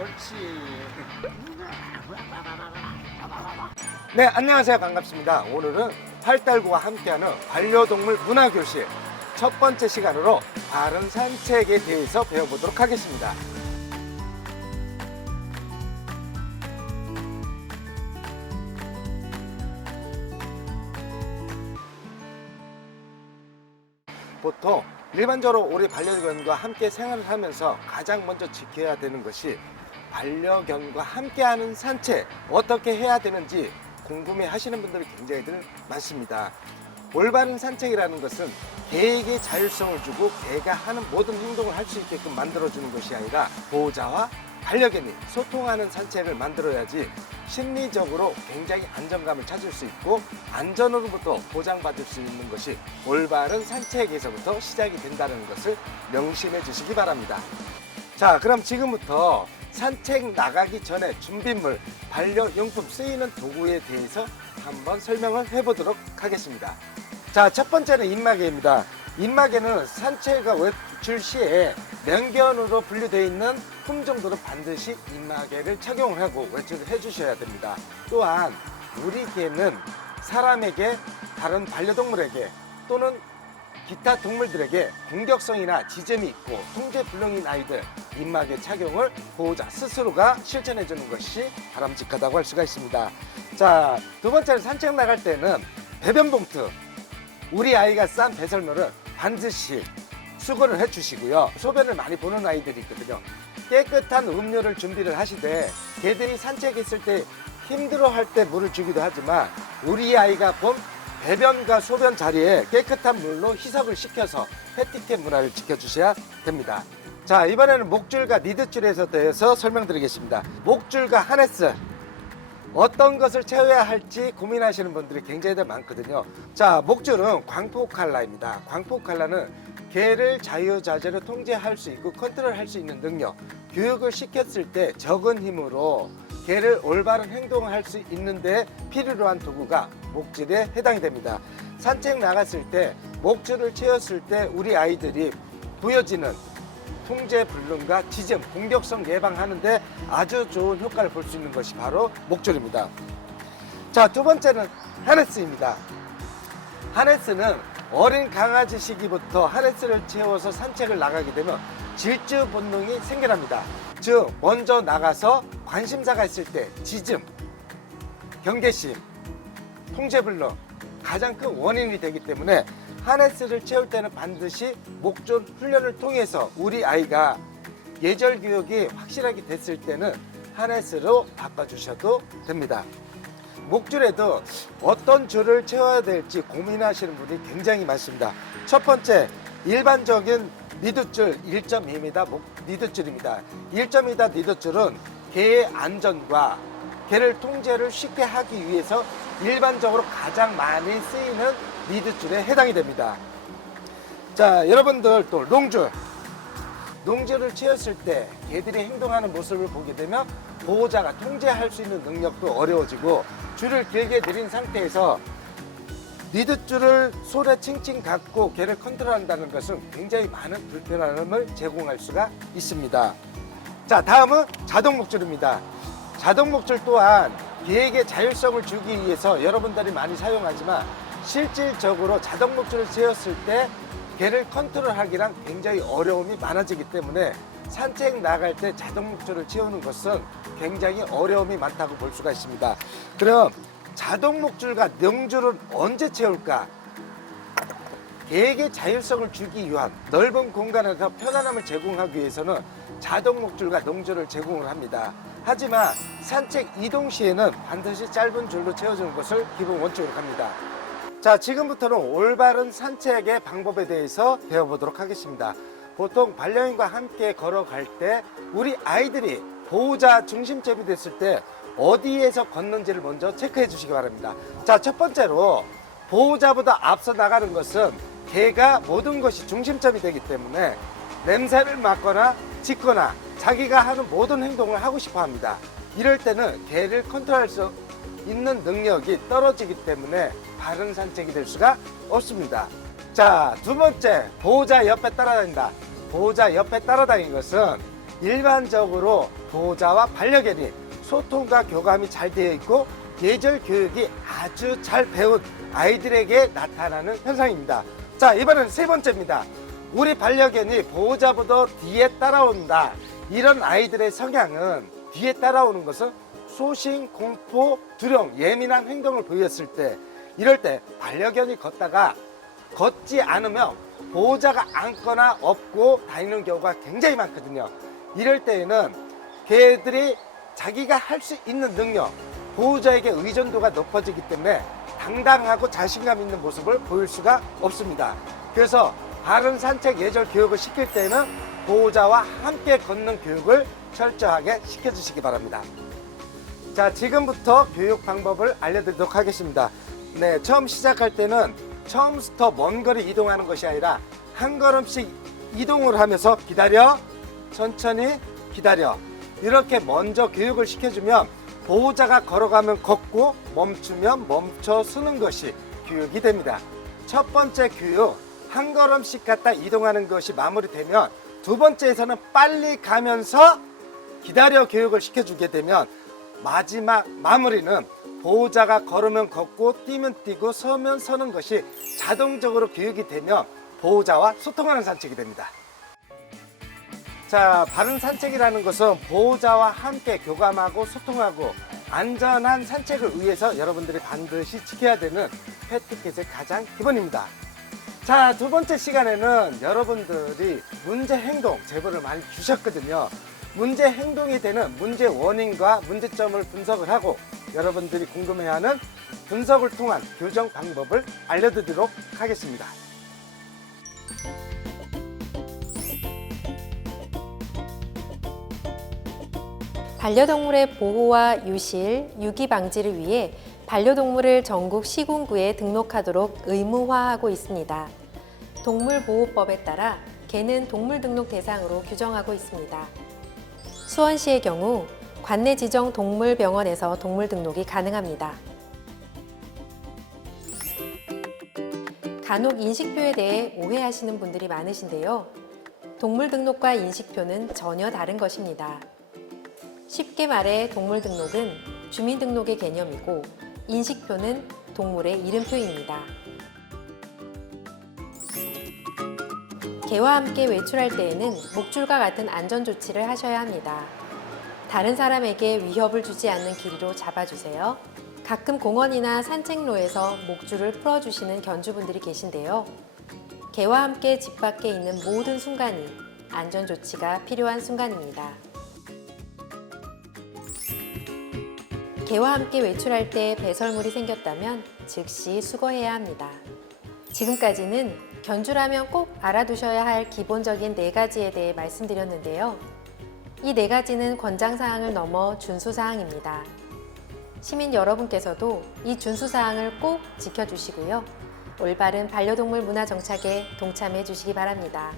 옳지. 네, 안녕하세요. 반갑습니다. 오늘은 팔달구와 함께하는 반려동물 문화교실 첫 번째 시간으로 바른 산책에 대해서 배워보도록 하겠습니다. 보통 일반적으로 우리 반려견과 함께 생활을 하면서 가장 먼저 지켜야 되는 것이 반려견과 함께하는 산책 어떻게 해야 되는지 궁금해 하시는 분들이 굉장히 많습니다. 올바른 산책이라는 것은 개에게 자율성을 주고 개가 하는 모든 행동을 할 수 있게끔 만들어주는 것이 아니라 보호자와 반려견이 소통하는 산책을 만들어야지 심리적으로 굉장히 안정감을 찾을 수 있고 안전으로부터 보장받을 수 있는 것이 올바른 산책에서부터 시작이 된다는 것을 명심해 주시기 바랍니다. 자, 그럼 지금부터 산책 나가기 전에 준비물, 반려용품 쓰이는 도구에 대해서 한번 설명을 해보도록 하겠습니다. 자, 첫 번째는 입마개입니다. 입마개는 산책과 외출 시에 명견으로 분류되어 있는 품종들은 반드시 입마개를 착용을 하고 외출을 해주셔야 됩니다. 또한 우리 개는 사람에게, 다른 반려동물에게 또는 기타 동물들에게 공격성이나 짖음이 있고 통제불능인 아이들 입마개 착용을 보호자 스스로가 실천해 주는 것이 바람직하다고 할 수가 있습니다. 자, 두 번째는 산책 나갈 때는 배변 봉투, 우리 아이가 싼 배설물은 반드시 수거를 해 주시고요. 소변을 많이 보는 아이들이 있거든요. 깨끗한 음료를 준비를 하시되 개들이 산책했을 때 힘들어할 때 물을 주기도 하지만 우리 아이가 본 배변과 소변 자리에 깨끗한 물로 희석을 시켜서 패티켓 문화를 지켜주셔야 됩니다. 자, 이번에는 목줄과 니드줄에 대해서 설명드리겠습니다. 목줄과 하네스, 어떤 것을 채워야 할지 고민하시는 분들이 굉장히 많거든요. 자, 목줄은 광포 칼라입니다. 광포 칼라는 개를 자유자재로 통제할 수 있고 컨트롤할 수 있는 능력, 교육을 시켰을 때 적은 힘으로 개를 올바른 행동을 할 수 있는데 필요로 한 도구가 목줄에 해당이 됩니다. 산책 나갔을 때 목줄을 채웠을 때 우리 아이들이 보여지는 통제불능과 짖음, 공격성 예방하는데 아주 좋은 효과를 볼 수 있는 것이 바로 목줄입니다. 자, 두 번째는 하네스입니다. 하네스는 어린 강아지 시기부터 하네스를 채워서 산책을 나가게 되면 질주 본능이 생겨납니다. 즉, 먼저 나가서 관심사가 있을 때 짖음, 경계심, 통제불능 가장 큰 원인이 되기 때문에 하네스를 채울 때는 반드시 목줄 훈련을 통해서 우리 아이가 예절 교육이 확실하게 됐을 때는 하네스로 바꿔주셔도 됩니다. 목줄에도 어떤 줄을 채워야 될지 고민하시는 분이 굉장히 많습니다. 첫 번째, 일반적인 니드줄 1.2m 니드줄입니다. 1.2m 니드줄은 개의 안전과 개를 통제를 쉽게 하기 위해서 일반적으로 가장 많이 쓰이는 니드줄에 해당이 됩니다. 자, 여러분들 또 롱줄을 채웠을 때 개들이 행동하는 모습을 보게 되면 보호자가 통제할 수 있는 능력도 어려워지고 줄을 길게 들인 상태에서 니드줄을 손에 칭칭 갖고 개를 컨트롤한다는 것은 굉장히 많은 불편함을 제공할 수가 있습니다. 자, 다음은 자동 목줄입니다. 자동 목줄 또한 개에게 자율성을 주기 위해서 여러분들이 많이 사용하지만 실질적으로 자동 목줄을 채웠을 때 개를 컨트롤하기란 굉장히 어려움이 많아지기 때문에 산책 나갈 때 자동 목줄을 채우는 것은 굉장히 어려움이 많다고 볼 수가 있습니다. 그럼 자동 목줄과 롱줄은 언제 채울까? 개에게 자율성을 주기 위한 넓은 공간에서 편안함을 제공하기 위해서는 자동 목줄과 롱줄을 제공을 합니다. 하지만 산책 이동 시에는 반드시 짧은 줄로 채워주는 것을 기본 원칙으로 합니다. 자, 지금부터는 올바른 산책의 방법에 대해서 배워보도록 하겠습니다. 보통 반려인과 함께 걸어갈 때 우리 아이들이 보호자 중심점이 됐을 때 어디에서 걷는지를 먼저 체크해 주시기 바랍니다. 자, 첫 번째로 보호자보다 앞서 나가는 것은 개가 모든 것이 중심점이 되기 때문에 냄새를 맡거나 짖거나 자기가 하는 모든 행동을 하고 싶어 합니다. 이럴 때는 개를 컨트롤할 수 있는 능력이 떨어지기 때문에 바른 산책이 될 수가 없습니다. 자, 두 번째, 보호자 옆에 따라다닌다. 보호자 옆에 따라다니는 것은 일반적으로 보호자와 반려견이 소통과 교감이 잘 되어 있고 예절 교육이 아주 잘 배운 아이들에게 나타나는 현상입니다. 자, 이번엔 세 번째입니다. 우리 반려견이 보호자보다 뒤에 따라온다. 이런 아이들의 성향은 뒤에 따라오는 것은 소심, 공포, 두려움, 예민한 행동을 보였을 때, 이럴 때 반려견이 걷다가 걷지 않으면 보호자가 안거나 업고 다니는 경우가 굉장히 많거든요. 이럴 때에는 개들이 자기가 할 수 있는 능력, 보호자에게 의존도가 높아지기 때문에 당당하고 자신감 있는 모습을 보일 수가 없습니다. 그래서 바른 산책 예절 교육을 시킬 때는 보호자와 함께 걷는 교육을 철저하게 시켜주시기 바랍니다. 자, 지금부터 교육 방법을 알려드리도록 하겠습니다. 네, 처음 시작할 때는 처음부터 먼 거리 이동하는 것이 아니라 한 걸음씩 이동을 하면서 기다려, 천천히 기다려, 이렇게 먼저 교육을 시켜주면 보호자가 걸어가면 걷고 멈추면 멈춰 서는 것이 교육이 됩니다. 첫 번째 교육, 한 걸음씩 갔다 이동하는 것이 마무리되면 두 번째에서는 빨리 가면서 기다려 교육을 시켜주게 되면 마지막 마무리는 보호자가 걸으면 걷고 뛰면 뛰고 서면 서는 것이 자동적으로 교육이 되면 보호자와 소통하는 산책이 됩니다. 자, 바른 산책이라는 것은 보호자와 함께 교감하고 소통하고 안전한 산책을 위해서 여러분들이 반드시 지켜야 되는 패티켓의 가장 기본입니다. 자, 두 번째 시간에는 여러분들이 문제 행동 제보를 많이 주셨거든요. 문제 행동이 되는 문제 원인과 문제점을 분석을 하고 여러분들이 궁금해하는 분석을 통한 교정 방법을 알려드리도록 하겠습니다. 반려동물의 보호와 유실, 유기 방지를 위해 반려동물을 전국 시군구에 등록하도록 의무화하고 있습니다. 동물보호법에 따라 개는 동물 등록 대상으로 규정하고 있습니다. 수원시의 경우 관내 지정 동물병원에서 동물 등록이 가능합니다. 간혹 인식표에 대해 오해하시는 분들이 많으신데요. 동물 등록과 인식표는 전혀 다른 것입니다. 쉽게 말해 동물 등록은 주민등록의 개념이고 인식표는 동물의 이름표입니다. 개와 함께 외출할 때에는 목줄과 같은 안전조치를 하셔야 합니다. 다른 사람에게 위협을 주지 않는 길이로 잡아주세요. 가끔 공원이나 산책로에서 목줄을 풀어주시는 견주분들이 계신데요. 개와 함께 집 밖에 있는 모든 순간이 안전조치가 필요한 순간입니다. 개와 함께 외출할 때 배설물이 생겼다면 즉시 수거해야 합니다. 지금까지는 견주라면 꼭 알아두셔야 할 기본적인 4가지에 대해 말씀드렸는데요. 이 4가지는 권장사항을 넘어 준수사항입니다. 시민 여러분께서도 이 준수사항을 꼭 지켜주시고요. 올바른 반려동물 문화 정착에 동참해 주시기 바랍니다.